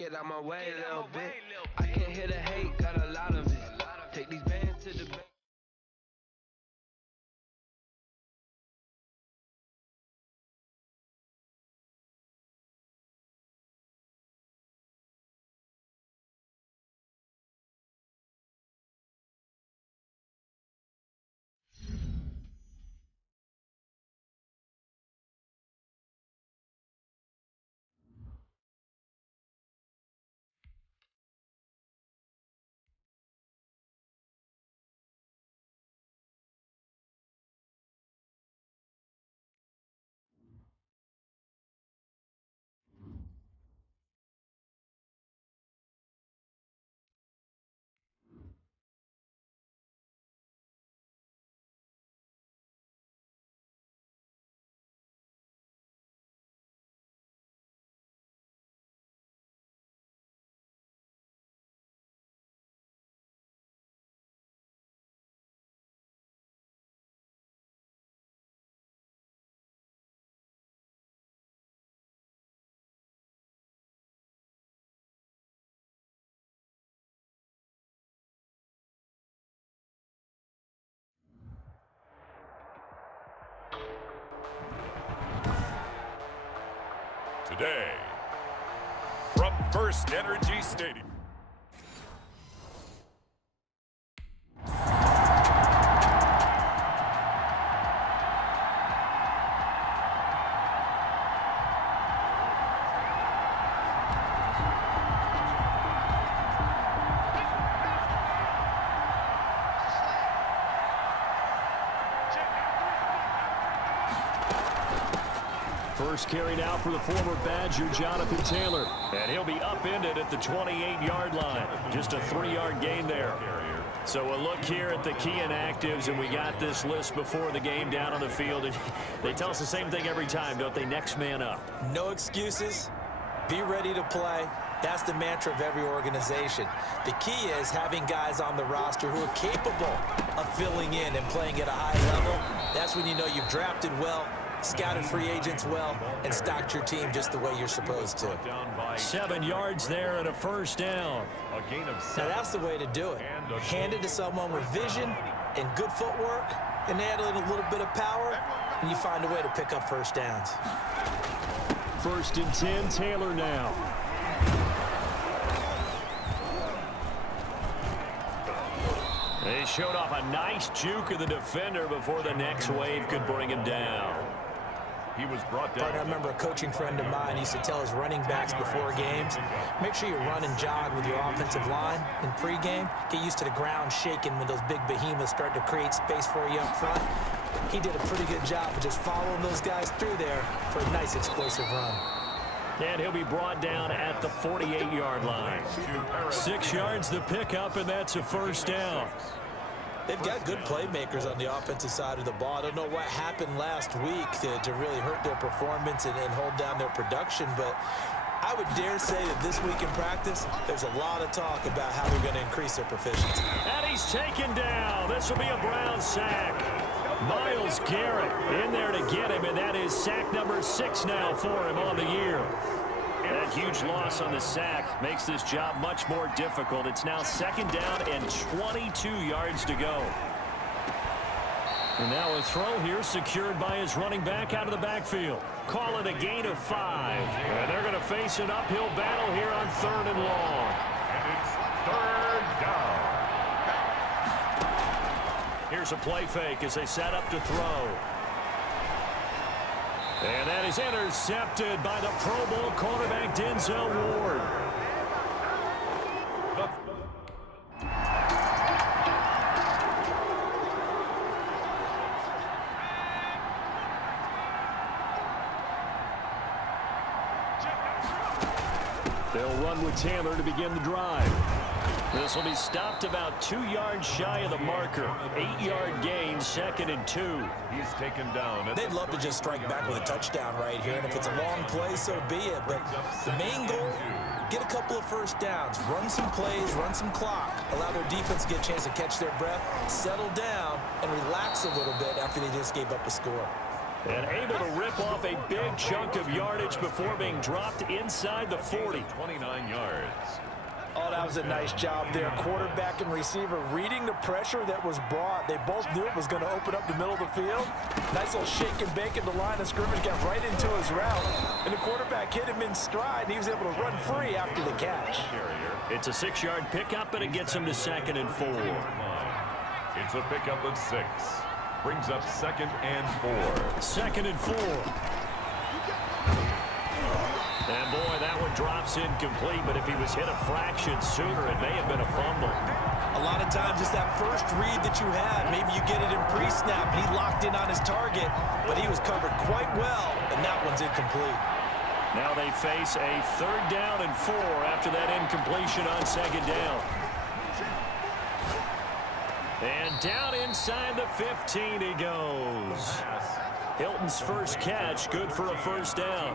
Get out my way a little bit. I can't hear the hate, got a lot of it. Take these bands to the bank. Today, from First Energy Stadium. First carried out for the former Badger, Jonathan Taylor. And he'll be upended at the 28-yard line. Just a 3-yard gain there. So a look here at the key inactives, and we got this list before the game down on the field. And they tell us the same thing every time, don't they? Next man up. No excuses. Be ready to play. That's the mantra of every organization. The key is having guys on the roster who are capable of filling in and playing at a high level. That's when you know you've drafted well, scouted free agents well, and stocked your team just the way you're supposed to. 7 yards there and a first down. Now that's the way to do it. Hand it to someone with vision and good footwork, and add in a little bit of power, and you find a way to pick up first downs. First and 10, Taylor now. They showed off a nice juke of the defender before the next wave could bring him down. He was brought down. I remember a coaching friend of mine used to tell his running backs before games, make sure you run and jog with your offensive line in pregame. Get used to the ground shaking when those big behemoths start to create space for you up front. He did a pretty good job of just following those guys through there for a nice explosive run. And he'll be brought down at the 48-yard line. 6 yards the pickup, and that's a first down. They've got good playmakers on the offensive side of the ball. I don't know what happened last week to really hurt their performance and hold down their production, but I would dare say that this week in practice, there's a lot of talk about how they're going to increase their proficiency. And he's taken down. This will be a Brown sack. Myles Garrett in there to get him, and that is sack number 6 now for him on the year. That huge loss on the sack makes this job much more difficult. It's now 2nd down and 22 yards to go. And now a throw here secured by his running back out of the backfield. Call it a gain of 5. And they're going to face an uphill battle here on 3rd and long. And it's 3rd down. Here's a play fake as they set up to throw. And that is intercepted by the Pro Bowl cornerback Denzel Ward. They'll run with Taylor to begin the drive. This will be stopped about 2 yards shy of the marker. 8-yard gain, 2nd and 2. He's taken down. They'd love to just strike back with a touchdown right here, and if it's a long play, so be it. But the main goal, get a couple of first downs, run some plays, run some clock, allow their defense to get a chance to catch their breath, settle down, and relax a little bit after they just gave up a score. And able to rip off a big chunk of yardage before being dropped inside the 40. 29 yards. was a nice job there. Quarterback and receiver reading the pressure that was brought. They both knew it was going to open up the middle of the field. Nice little shake and bake at the line of scrimmage, got right into his route. And the quarterback hit him in stride, and he was able to run free after the catch. It's a 6-yard pickup, and it gets him to 2nd and 4. It's a pickup of 6. Brings up 2nd and 4. 2nd and 4. And boy, that one drops incomplete, but if he was hit a fraction sooner, it may have been a fumble. A lot of times it's that first read that you had. Maybe you get it in pre-snap, and he locked in on his target, but he was covered quite well, and that one's incomplete. Now they face a 3rd down and 4 after that incompletion on 2nd down. And down inside the 15 he goes. Hilton's first catch, good for a 1st down.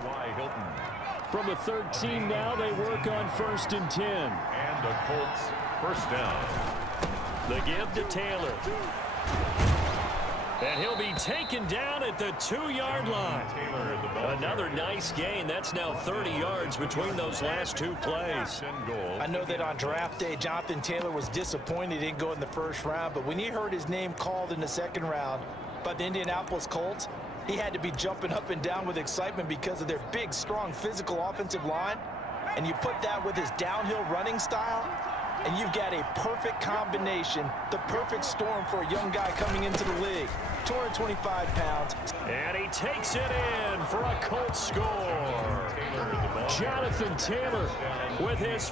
From the 13 now, they work on 1st and 10. And the Colts 1st down. The give to Taylor. And he'll be taken down at the 2-yard line. Another nice gain. That's now 30 yards between those last 2 plays. I know that on draft day, Jonathan Taylor was disappointed he didn't go in the 1st round, but when he heard his name called in the 2nd round by the Indianapolis Colts, he had to be jumping up and down with excitement because of their big, strong, physical offensive line. And you put that with his downhill running style, and you've got a perfect combination, the perfect storm for a young guy coming into the league. 225 pounds. And he takes it in for a Colts score. Jonathan Taylor with his...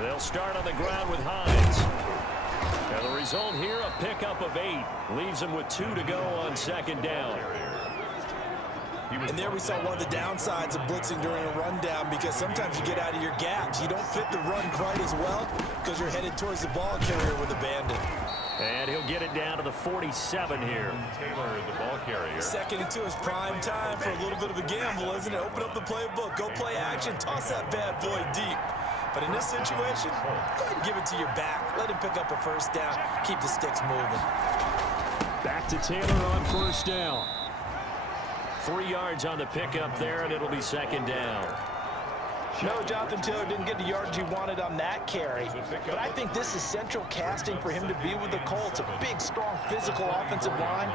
They'll start on the ground with Hines. And the result here, a pickup of 8. Leaves him with 2 to go on 2nd down. And there we saw one of the downsides of blitzing during a rundown, because sometimes you get out of your gaps. You don't fit the run quite as well because you're headed towards the ball carrier with a bandit. And he'll get it down to the 47 here. Taylor, the ball carrier. 2nd and 2 is prime time for a little bit of a gamble, isn't it? Open up the playbook, go play action, toss that bad boy deep. But in this situation, go ahead and give it to your back. Let him pick up a 1st down. Keep the sticks moving. Back to Taylor on 1st down. 3 yards on the pickup there, and it'll be 2nd down. No, Jonathan Taylor didn't get the yards he wanted on that carry. But I think this is central casting for him to be with the Colts. A big, strong, physical offensive line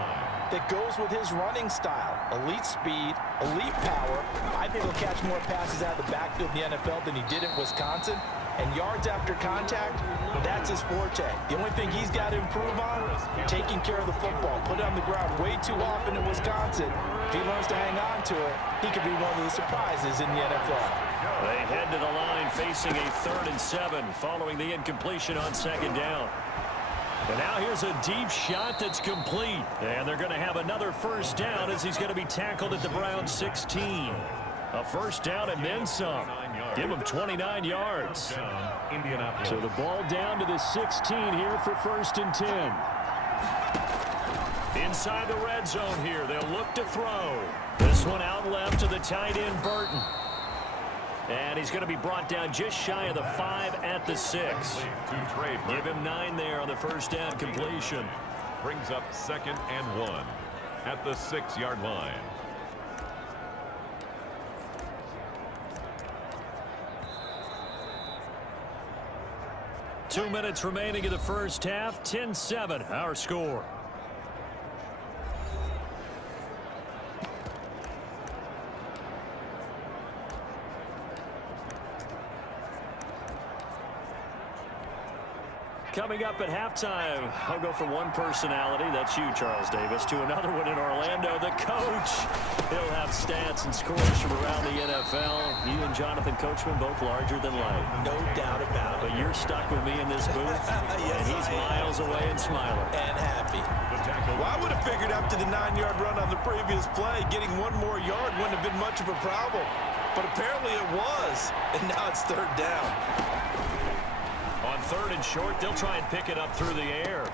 that goes with his running style. Elite speed, elite power. I think he'll catch more passes out of the backfield in the NFL than he did in Wisconsin. And yards after contact, that's his forte. The only thing he's got to improve on, taking care of the football. Put it on the ground way too often in Wisconsin. If he learns to hang on to it, he could be one of the surprises in the NFL. They head to the line facing a 3rd and 7 following the incompletion on 2nd down. And now here's a deep shot that's complete. And they're going to have another 1st down as he's going to be tackled at the Browns 16. A 1st down and then some. Give him 29 yards. So the ball down to the 16 here for 1st and 10. Inside the red zone here, they'll look to throw. This one out left to the tight end, Burton. And he's going to be brought down just shy of the 5 at the 6. Give him 9 there on the 1st down completion. Brings up 2nd and 1 at the 6-yard line. Two minutes remaining in the 1st half. 10-7, our score. Coming up at halftime, I'll go from one personality, that's you, Charles Davis, to another one in Orlando, the coach. He'll have stats and scores from around the NFL. You and Jonathan Coachman both larger than life. No doubt about it. But you're stuck with me in this booth, yes, and he's miles away and smiling. And happy. Well, I would have figured after the 9-yard run on the previous play, getting 1 more yard wouldn't have been much of a problem. But apparently it was, and now it's 3rd down. On 3rd and short, they'll try and pick it up through the air.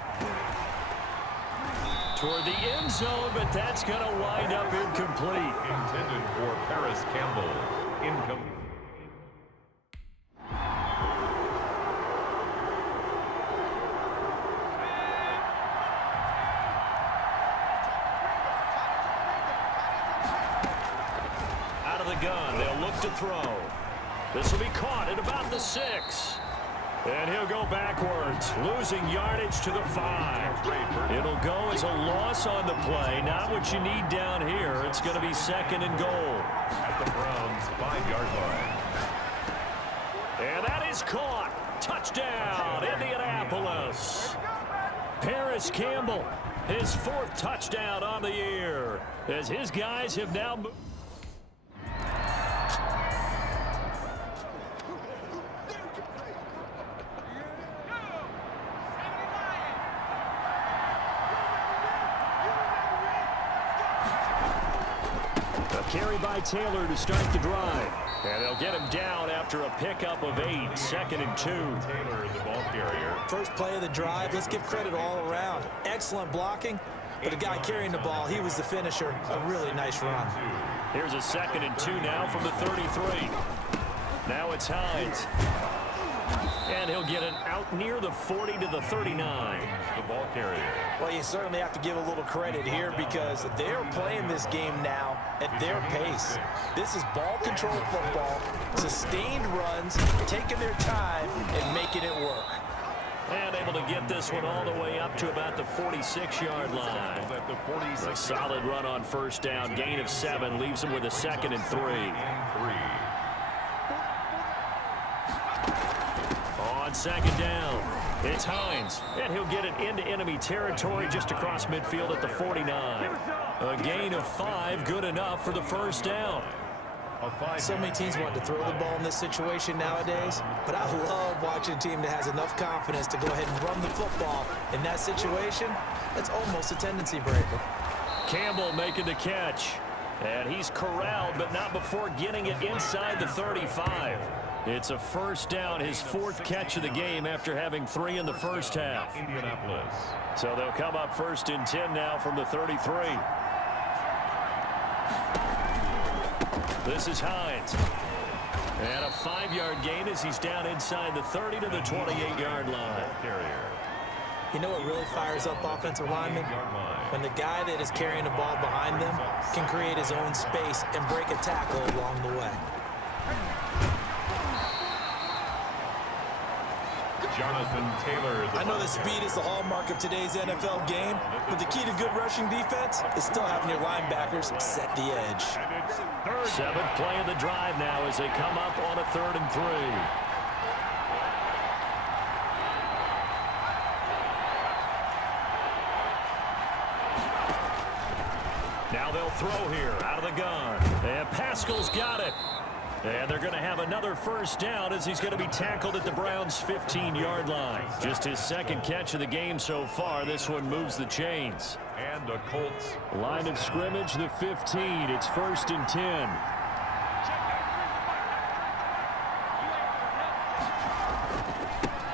Toward the end zone, but that's going to wind up incomplete. Intended for Paris Campbell. Incomplete. gun. They'll look to throw. This will be caught at about the 6. And he'll go backwards, losing yardage to the 5. It'll go as a loss on the play. Not what you need down here. It's going to be 2nd and goal. At the Browns' 5-yard line. And that is caught. Touchdown, Indianapolis. Paris Campbell, his 4th touchdown on the year, as his guys have now moved. Carry by Taylor to start the drive. And they'll get him down after a pickup of 8, 2nd and 2. Taylor, the ball carrier. First play of the drive, let's give credit all around. Excellent blocking, but the guy carrying the ball, he was the finisher. A really nice run. Here's a 2nd and 2 now from the 33. Now it's Hines. And he'll get it out near the 40 to the 39. The ball carrier. Well, you certainly have to give a little credit here because they're playing this game now at their pace. This is ball control football, sustained runs, taking their time and making it work. And able to get this one all the way up to about the 46-yard line. A solid run on first down. Gain of 7 leaves him with a 2nd and 3. On 2nd down, it's Hines, and he'll get it into enemy territory just across midfield at the 49. A gain of 5, good enough for the first down. So many teams want to throw the ball in this situation nowadays, but I love watching a team that has enough confidence to go ahead and run the football. In that situation, that's almost a tendency breaker. Campbell making the catch, and he's corralled, but not before getting it inside the 35. It's a first down, his 4th catch of the game after having 3 in the first half. Indianapolis. So they'll come up 1st and 10 now from the 33. This is Hines. And a 5-yard gain as he's down inside the 30 to the 28-yard line. You know what really fires up offensive linemen? When the guy that is carrying the ball behind them can create his own space and break a tackle along the way. Jonathan Taylor. I know that speed is the hallmark of today's NFL game, but the key to good rushing defense is still having your linebackers set the edge. 7th play of the drive now as they come up on a 3rd and 3. Now they'll throw here out of the gun. And Pascal's got it. And they're going to have another first down as he's going to be tackled at the Browns' 15-yard line. Just his 2nd catch of the game so far. This one moves the chains. And the Colts. Line of scrimmage, the 15. It's 1st and 10.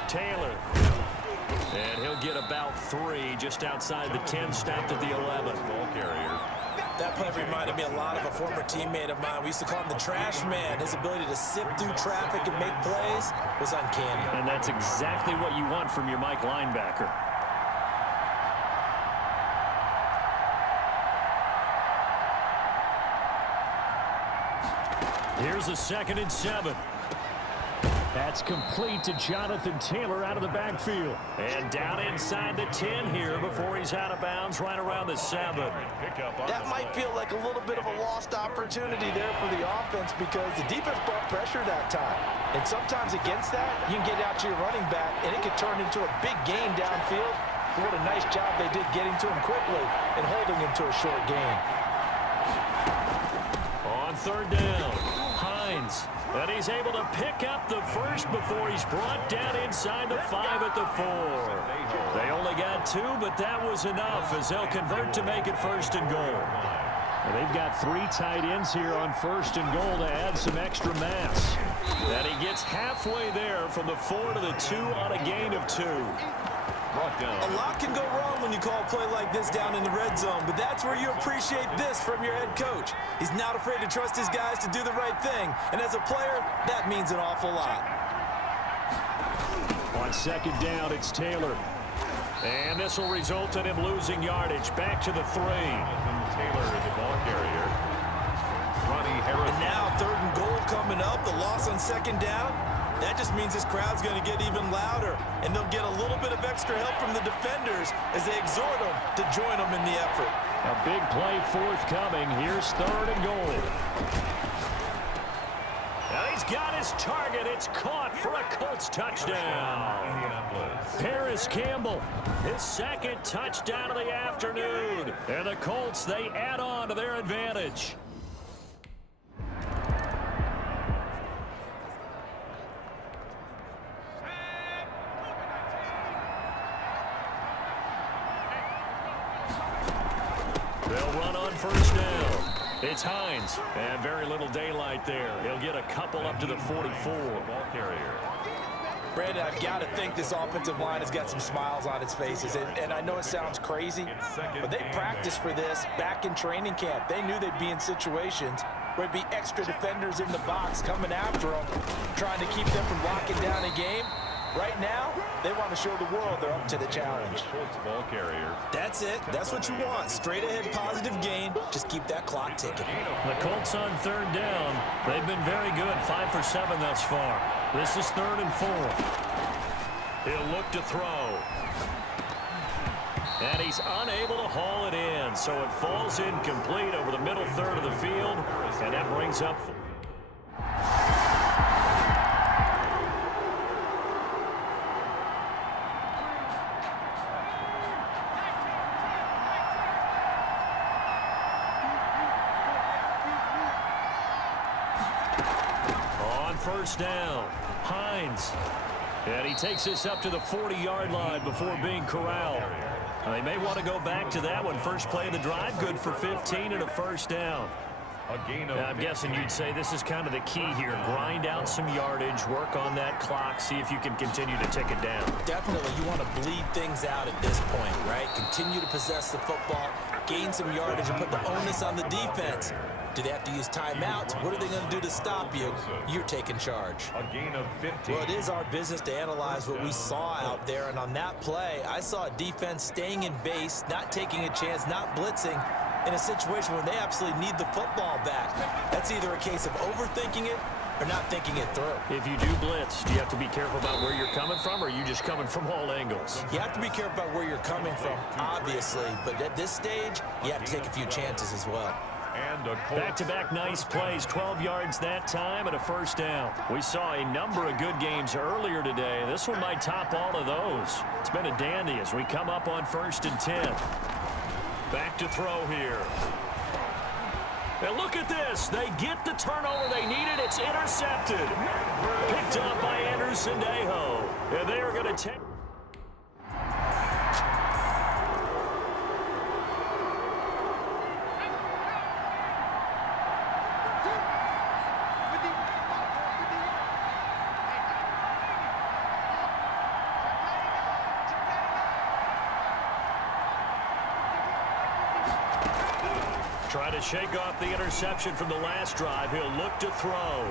Taylor. And he'll get about 3 just outside the 10, stopped at the 11. Ball carrier. That play reminded me a lot of a former teammate of mine. We used to call him the trash man. His ability to sift through traffic and make plays was uncanny. And that's exactly what you want from your Mike linebacker. Here's a 2nd and 7. That's complete to Jonathan Taylor out of the backfield. And down inside the 10 here before he's out of bounds right around the 7. That might feel like a little bit of a lost opportunity there for the offense because the defense brought pressure that time. And sometimes against that, you can get out to your running back, and it can turn into a big gain downfield. But what a nice job they did getting to him quickly and holding him to a short gain. On 3rd down, Hines. And he's able to pick up the first before he's brought down inside the 5 at the 4. They only got 2, but that was enough as they'll convert to make it 1st and goal. And they've got 3 tight ends here on 1st and goal to add some extra mass. And he gets halfway there from the 4 to the 2 on a gain of 2. A lot can go wrong when you call a play like this down in the red zone, but that's where you appreciate this from your head coach. He's not afraid to trust his guys to do the right thing, and as a player, that means an awful lot. On 2nd down, it's Taylor. And this will result in him losing yardage. Back to the 3. Taylor, the ball carrier. Ronnie Harris. And now 3rd and goal coming up, the loss on 2nd down. That just means this crowd's going to get even louder, and they'll get a little bit of extra help from the defenders as they exhort them to join them in the effort. A big play forthcoming. Here's 3rd and goal. Now he's got his target. It's caught for a Colts touchdown. Paris Campbell, his 2nd touchdown of the afternoon. And the Colts, they add on to their advantage. They'll run on 1st down. It's Hines, and very little daylight there. He'll get a couple up to the 44. Ball carrier. Brandon, I've got to think this offensive line has got some smiles on its faces. And I know it sounds crazy, but they practiced for this back in training camp. They knew they'd be in situations where there'd be extra defenders in the box coming after them, trying to keep them from locking down a game. Right now, they want to show the world they're up to the challenge. Ball carrier. That's it. That's what you want. Straight ahead positive gain. Just keep that clock ticking. The Colts on 3rd down. They've been very good. 5 for 7 thus far. This is 3rd and 4. He'll look to throw. And he's unable to haul it in. So it falls incomplete over the middle 3rd of the field. And that brings up... On 1st down, Hines. And he takes this up to the 40-yard line before being corralled. They may want to go back to that one. First play of the drive, good for 15 and a 1st down. I'm guessing you'd say this is kind of the key here. Grind out some yardage, work on that clock, see if you can continue to tick it down. Definitely, you want to bleed things out at this point, right? Continue to possess the football, gain some yardage, and put the onus on the defense. Do they have to use timeouts? What are they going to do to stop you? You're taking charge. A gain of 15. Well, it is our business to analyze what we saw out there, and on that play, I saw a defense staying in base, not taking a chance, not blitzing, in a situation where they absolutely need the football back. That's either a case of overthinking it or not thinking it through. If you do blitz, do you have to be careful about where you're coming from, or are you just coming from all angles? You have to be careful about where you're coming from, obviously, but at this stage, you have to take a few chances as well. Back-to-back nice plays, 12 yards that time and a 1st down. We saw a number of good games earlier today. This one might top all of those. It's been a dandy as we come up on 1st and 10. Back to throw here. And look at this. They get the turnover they needed. It's intercepted. Picked up by Anderson Dejo. And they are going to take... Try to shake off the interception from the last drive. He'll look to throw.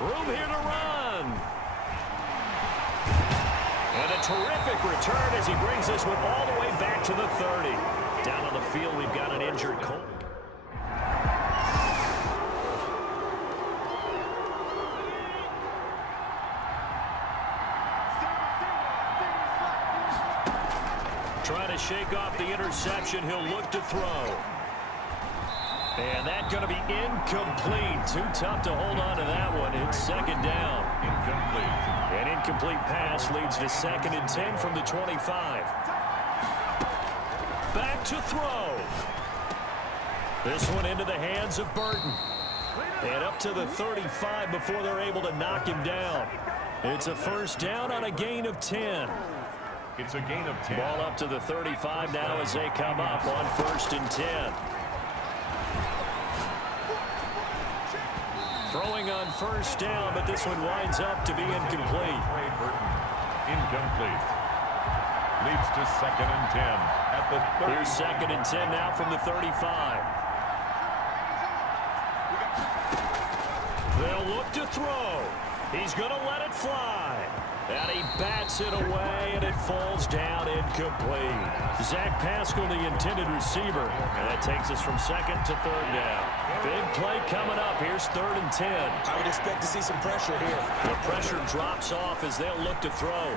Room here to run. And a terrific return as he brings this one all the way back to the 30. Down on the field, we've got an injured Colt. Trying to shake off the interception. He'll look to throw. And that's going to be incomplete. Too tough to hold on to that one. It's 2nd down. Incomplete. An incomplete pass leads to 2nd and 10 from the 25. Back to throw. This one into the hands of Burton. And up to the 35 before they're able to knock him down. It's a 1st down on a gain of 10. It's a gain of 10. Ball up to the 35 now as they come up on 1st and 10. Throwing on 1st down, but this one winds up to be incomplete. Incomplete. Leads to 2nd and 10 at the 30. Here's 2nd and 10 now from the 35. They'll look to throw. He's going to let it fly. And he bats it away, and it falls down incomplete. Zach Pascal, the intended receiver. And that takes us from second to third down. Big play coming up. Here's 3rd and 10. I would expect to see some pressure here. The pressure drops off as they'll look to throw.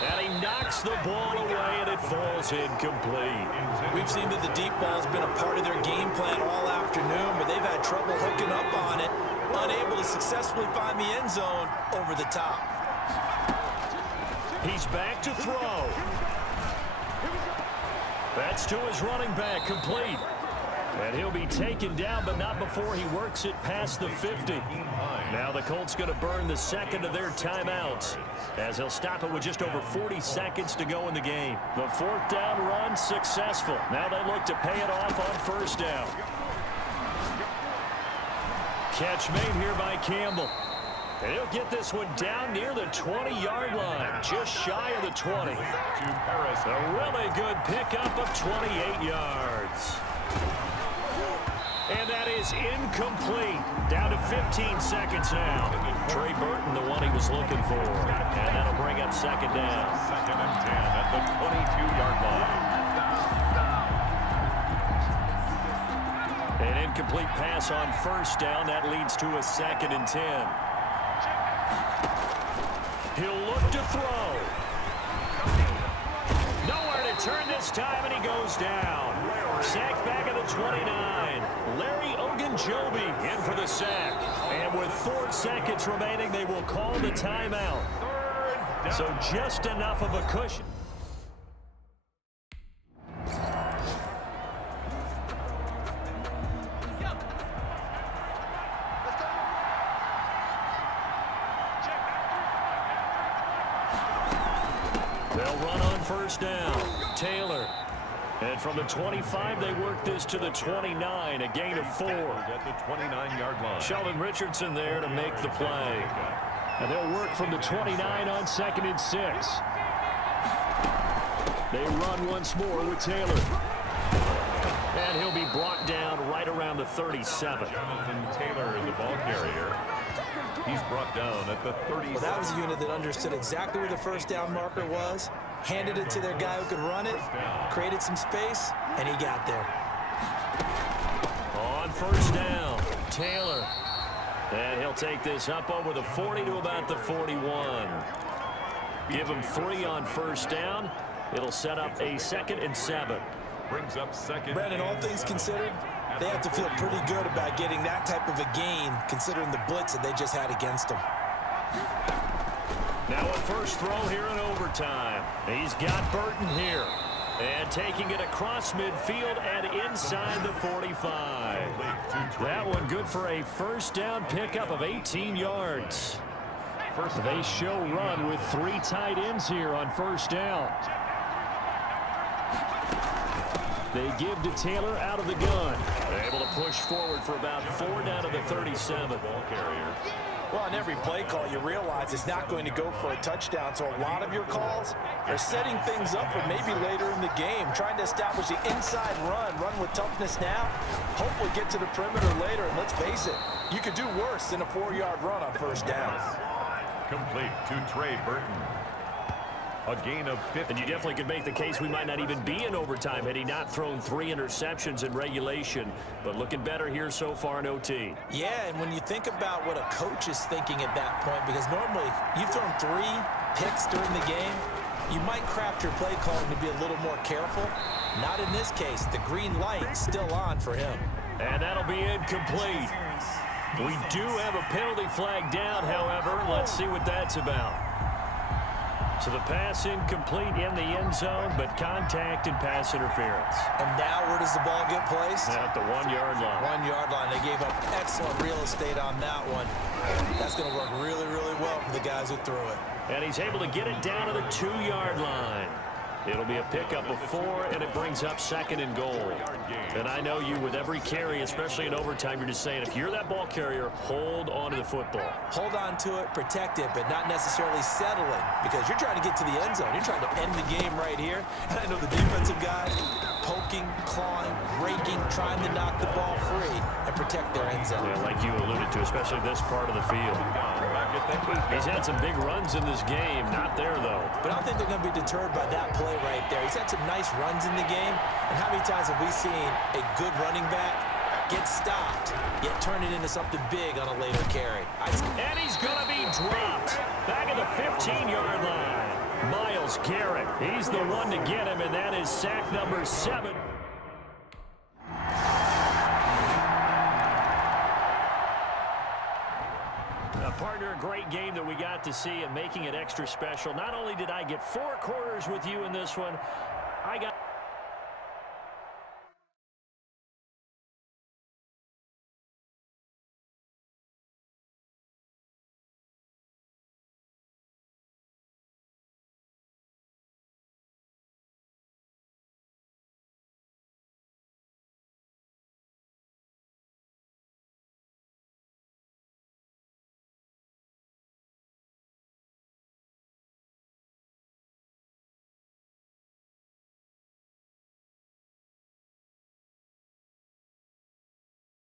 And he knocks the ball away, and it falls incomplete. We've seen that the deep ball has been a part of their game plan all afternoon, but they've had trouble hooking up on it, unable to successfully find the end zone over the top. He's back to throw. That's to his running back, complete. And he'll be taken down, but not before he works it past the 50. Now the Colts going to burn the second of their timeouts, as he'll stop it with just over 40 seconds to go in the game. The 4th down run successful. Now they look to pay it off on 1st down. Catch made here by Campbell. And he'll get this one down near the 20-yard line, just shy of the 20. A really good pickup of 28 yards. And that is incomplete. Down to 15 seconds now. Trey Burton, the one he was looking for. And that'll bring up 2nd down. 2nd and 10 at the 22-yard line. An incomplete pass on 1st down. That leads to a 2nd and 10. He'll look to throw. Nowhere to turn this time, and he goes down. Sack back at the 29. Larry Ogunjobi in for the sack. And with 4 seconds remaining, they will call the timeout. So just enough of a cushion. They'll run on 1st down. Taylor. And from the 25, they work this to the 29, a gain of 4. At the 29-yard line. Sheldon Richardson there to make the play. And they'll work from the 29 on 2nd and 6. They run once more with Taylor. And he'll be brought down right around the 37. Jonathan Taylor is the ball carrier. He's brought down at the 37. Well, that was a unit that understood exactly where the 1st down marker was, handed it to their guy who could run it, created some space, and he got there. On 1st down, Taylor. And he'll take this up over the 40 to about the 41. Give him 3 on 1st down. It'll set up a 2nd and 7. Brings up 2nd. Brandon, all things considered, they have to feel pretty good about getting that type of a gain, considering the blitz that they just had against them. Now a 1st throw here in overtime. He's got Burton here. And taking it across midfield and inside the 45. That one good for a 1st down pickup of 18 yards. They show run with 3 tight ends here on 1st down. They give to Taylor out of the gun. They're able to push forward for about 4 down to the 37. Ball carrier. Well, on every play call, you realize it's not going to go for a touchdown, so a lot of your calls are setting things up for maybe later in the game, trying to establish the inside run with toughness now, hopefully get to the perimeter later, and let's face it, you could do worse than a 4-yard run on 1st down. Complete to Trey Burton. A gain of 50. And you definitely could make the case we might not even be in overtime had he not thrown 3 interceptions in regulation. But looking better here so far in OT. Yeah, and when you think about what a coach is thinking at that point, because normally you've thrown 3 picks during the game, you might craft your play calling to be a little more careful. Not in this case. The green light still on for him. And that'll be incomplete. We do have a penalty flag down, however. Let's see what that's about. So the pass incomplete in the end zone, but contact and pass interference. And now where does the ball get placed? At the 1-yard line. 1-yard line. They gave up excellent real estate on that one. That's going to work really, really well for the guys who threw it. And he's able to get it down to the 2-yard line. It'll be a pickup of 4, and it brings up 2nd and goal. And I know you, with every carry, especially in overtime, you're just saying, if you're that ball carrier, hold on to the football. Hold on to it, protect it, but not necessarily settling, because you're trying to get to the end zone. You're trying to end the game right here. And I know the defensive guys, poking, clawing, raking, trying to knock the ball free and protect their end zone. Yeah, like you alluded to, especially this part of the field. He's had some big runs in this game. Not there, though. But I don't think they're going to be deterred by that play right there. He's had some nice runs in the game. And how many times have we seen a good running back get stopped, yet turn it into something big on a later carry? And he's going to be dropped back at the 15-yard line. Myles Garrett, he's the one to get him, and that is sack number 7. Partner, a great game that we got to see and making it extra special. Not only did I get 4 quarters with you in this one, I got